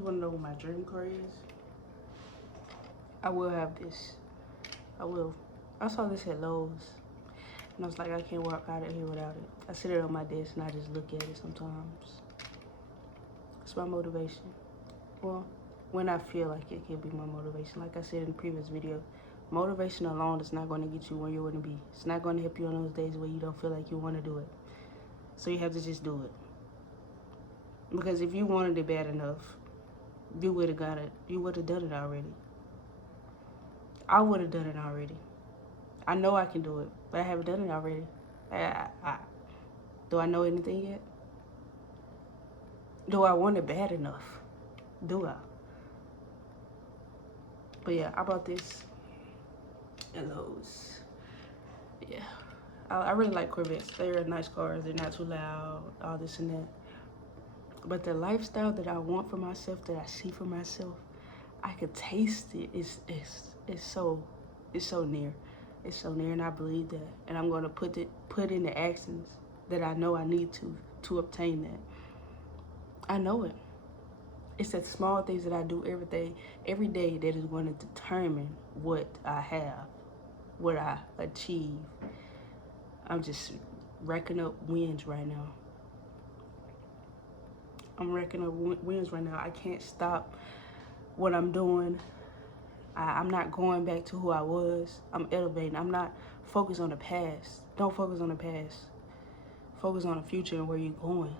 You wanna know what my dream car is? I will have this. I will. I saw this at Lowe's, and I was like, I can't walk out of here without it. I sit it on my desk and I just look at it sometimes. It's my motivation. Well, when I feel like it can be my motivation. Like I said in the previous video, motivation alone is not going to get you where you want to be. It's not going to help you on those days where you don't feel like you want to do it. So you have to just do it. Because if you wanted it bad enough, you would have got it. You would have done it already. I would have done it already. I know I can do it, but I haven't done it already. Do I know anything yet? Do I want it bad enough? Do I? But yeah, I bought this at Lowe's. Yeah. I really like Corvettes. They're nice cars. They're not too loud, all this and that. But the lifestyle that I want for myself, that I see for myself, I could taste it. It's so near. It's so near, and I believe that. And I'm going to put in the actions that I know I need to obtain that. I know it. It's the small things that I do every day that is going to determine what I have, what I achieve. I'm just racking up wins right now. I'm racking up wins right now. I can't stop what I'm doing. I'm not going back to who I was. I'm elevating. I'm not focused on the past. Don't focus on the past. Focus on the future and where you're going.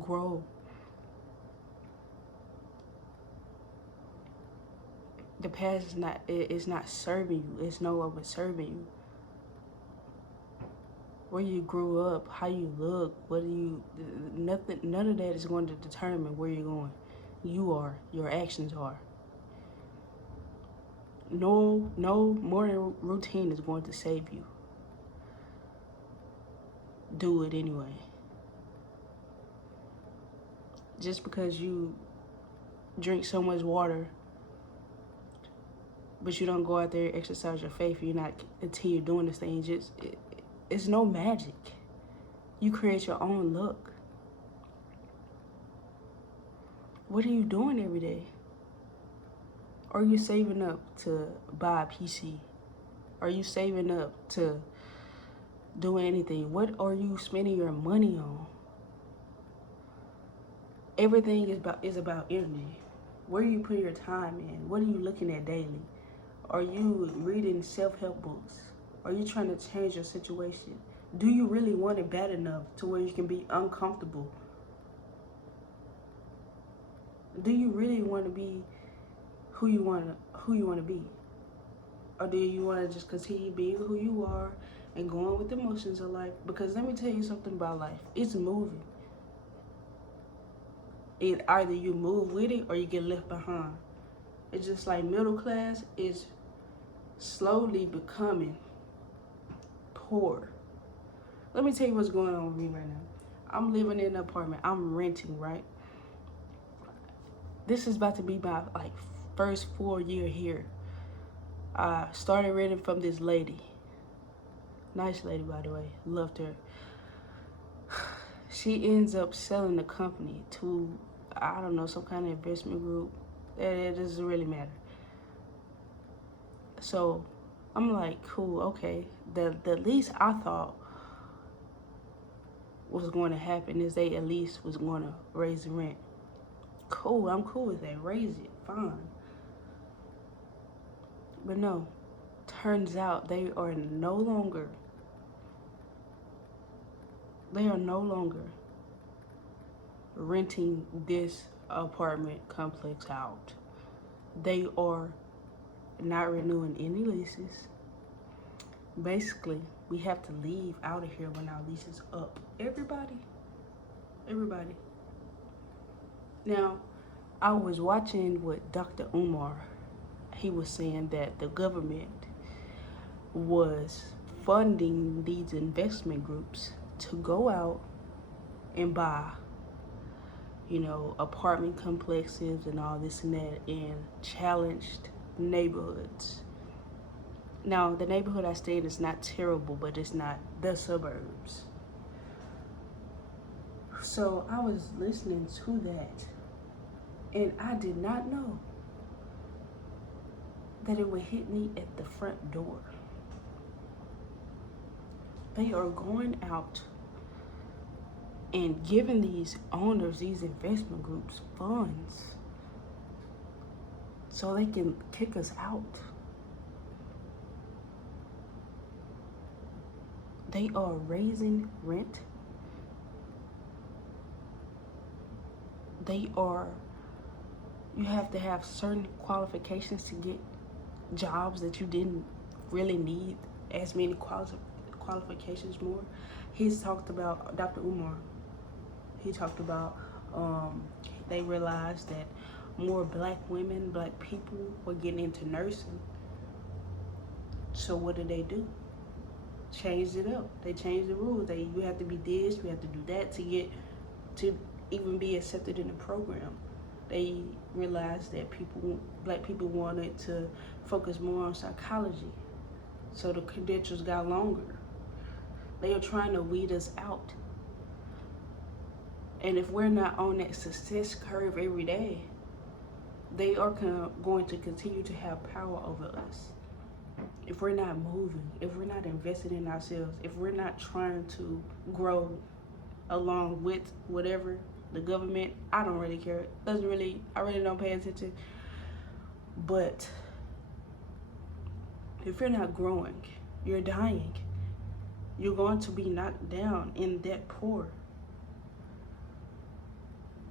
Grow. The past is not serving you. It's no longer serving you. Where you grew up, how you look, none of that is going to determine where you're going. You are. Your actions are. No morning routine is going to save you. Do it anyway. Just because you drink so much water, but you don't go out there and exercise your faith, until you're doing this thing, it's no magic. You create your own luck. What are you doing every day? Are you saving up to buy a PC? Are you saving up to do anything? What are you spending your money on? Everything is about energy. Where do you put your time in? What are you looking at daily? Are you reading self-help books? Are you trying to change your situation? Do you really want it bad enough to where you can be uncomfortable? Do you really want to be who you want to be? Or do you want to just continue being who you are and going with the emotions of life? Because let me tell you something about life. It's moving. Either you move with it or you get left behind. It's just like middle class is slowly becoming poor. Let me tell you what's going on with me right now. I'm living in an apartment. I'm renting, right? This is about to be my first full year here. I started renting from this lady. Nice lady, by the way. Loved her. She ends up selling the company to, I don't know, some kind of investment group. It doesn't really matter. So I'm like, cool, okay. The least I thought was going to happen is they at least was going to raise the rent. Cool, I'm cool with that. Raise it, fine. But no, turns out they are no longer renting this apartment complex out. They are not renewing any leases. Basically, we have to leave out of here when our lease is up. Everybody. Now, I was watching with Dr. Umar. He was saying that the government was funding these investment groups to go out and buy, apartment complexes and all this and that in challenged neighborhoods. Now, the neighborhood I stay in is not terrible, but it's not the suburbs. So I was listening to that, And I did not know that it would hit me at the front door. They are going out and giving these owners, these investment groups, funds so they can kick us out. They are raising rent. You have to have certain qualifications to get jobs that you didn't really need as many qualifications more. He's talked about, Dr. Umar, he talked about they realized that more black women, black people were getting into nursing. So what did they do? Changed it up. They changed the rules. You have to be this, you have to do that to even be accepted in the program. They realized that black people wanted to focus more on psychology. So the credentials got longer. They are trying to weed us out. And if we're not on that success curve every day, they are going to continue to have power over us. If we're not moving, if we're not investing in ourselves, if we're not trying to grow along with whatever the government, I don't really care. I really don't pay attention. But if you're not growing, you're dying. You're going to be knocked down in that poor.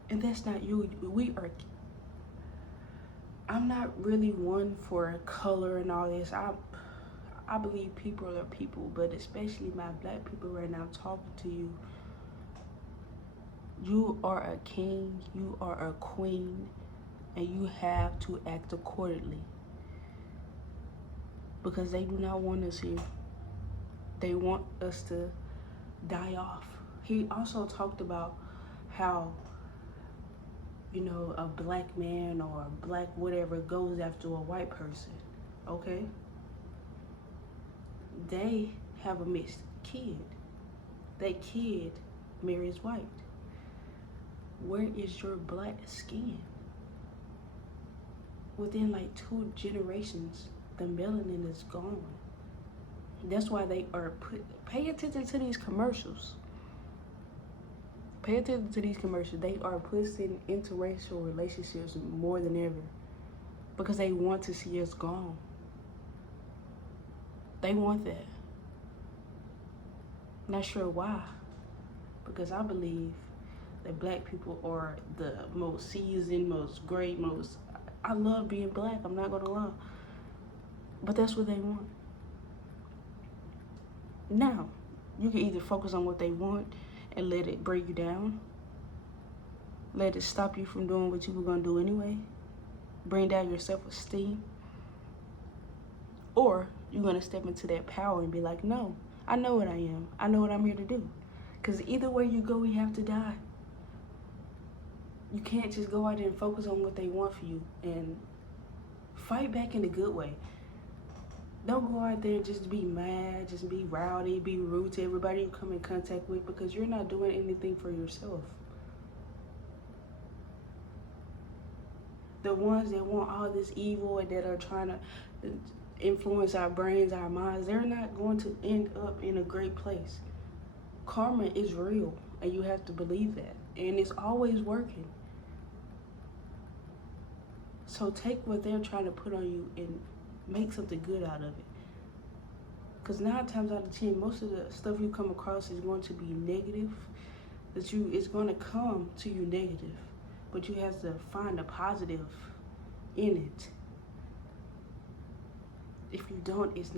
And that's not you. I'm not really one for color and all this. I believe people are people, but especially my black people right now talking to you. You are a king, you are a queen, and you have to act accordingly. Because they do not want us here. They want us to die off. He also talked about how, a black man or a black whatever goes after a white person, okay? They have a mixed kid. That kid marries white. Where is your black skin? Within like 2 generations, the melanin is gone. That's why they are pay attention to these commercials. Pay attention to these commercials. They are pushing interracial relationships more than ever because they want to see us gone. They want that. Not sure why. Because I believe that black people are the most seasoned, most great, I love being black, I'm not gonna lie. But that's what they want. Now, you can either focus on what they want and let it break you down. Let it stop you from doing what you were gonna do anyway. Bring down your self-esteem. Or you're gonna step into that power and be like, no, I know what I am. I know what I'm here to do. Because either way you go, you have to die. You can't just go out there and focus on what they want for you and fight back in a good way. Don't go out there and just be mad, just be rowdy, be rude to everybody you come in contact with because you're not doing anything for yourself. The ones that want all this evil and that are trying to influence our brains, our minds, they're not going to end up in a great place. Karma is real and you have to believe that. And it's always working. So take what they're trying to put on you and make something good out of it. Because 9 times out of 10, most of the stuff you come across is going to be negative. It's going to come to you negative. But you have to find a positive in it. If you don't, it's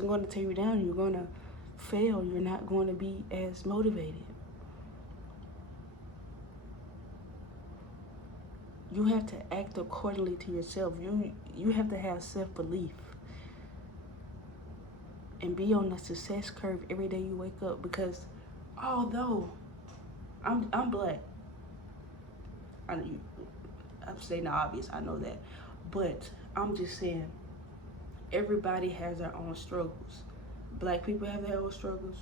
going to tear you down. You're going to fail. You're not going to be as motivated. You have to act accordingly to yourself. You have to have self-belief. And be on the success curve every day you wake up. Because although I'm black, I'm saying the obvious, I know that. But I'm just saying, everybody has their own struggles. Black people have their own struggles.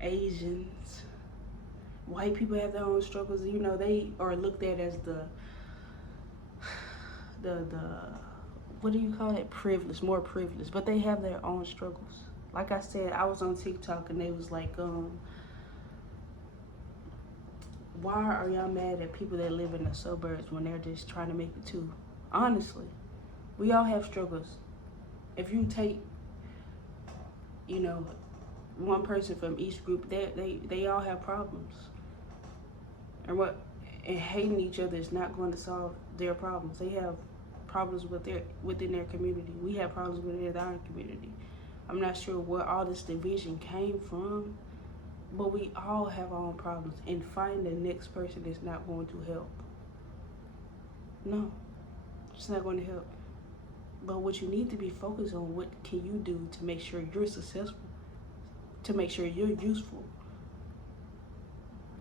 Asians, white people have their own struggles. They are looked at as the what do you call it? Privilege, more privilege, but they have their own struggles. Like I said, I was on TikTok and they was like, why are y'all mad at people that live in the suburbs when they're just trying to make it too? Honestly, we all have struggles. If you take, you know, one person from each group, they all have problems. And hating each other is not going to solve their problems. They have problems within their community. We have problems within our community. I'm not sure where all this division came from, but we all have our own problems. And find the next person is not going to help. No, it's not going to help. But what you need to be focused on, what can you do to make sure you're successful, to make sure you're useful,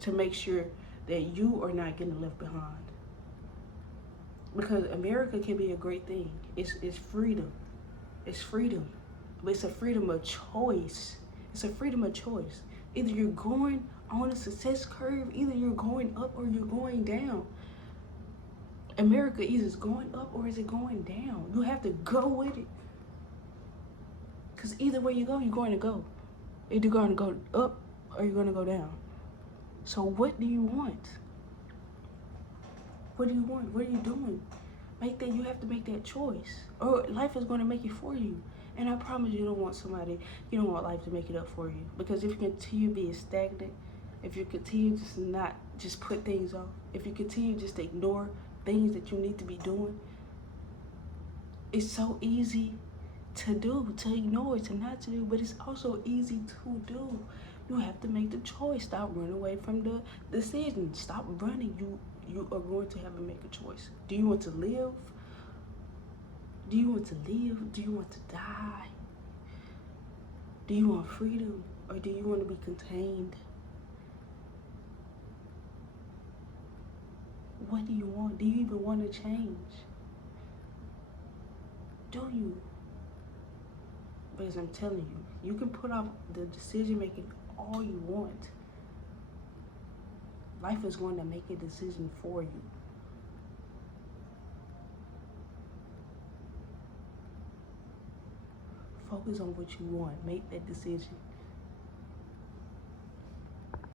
to make sure that you are not getting left behind. Because America can be a great thing. It's freedom. It's freedom. But it's a freedom of choice. It's a freedom of choice. Either you're going on a success curve, either you're going up or you're going down. America is going up or is it going down? You have to go with it. Because either way you go, you're going to go. Either you're going to go up or you're going to go down. So what do you want? What do you want? What are you doing? You have to make that choice. Or life is going to make it for you. And I promise you don't want life to make it up for you. Because if you continue being stagnant, if you continue just put things off, if you continue just to ignore things that you need to be doing, it's so easy to do, to ignore, to not to do, but it's also easy to do. You have to make the choice. Stop running away from the decision. Stop running. You are going to have to make a choice. Do you want to live? Do you want to live? Do you want to die? Do you want freedom? Or do you want to be contained? What do you want? Do you even want to change? Do you? Because I'm telling you, you can put off the decision making all you want. Life is going to make a decision for you. Focus on what you want. Make that decision.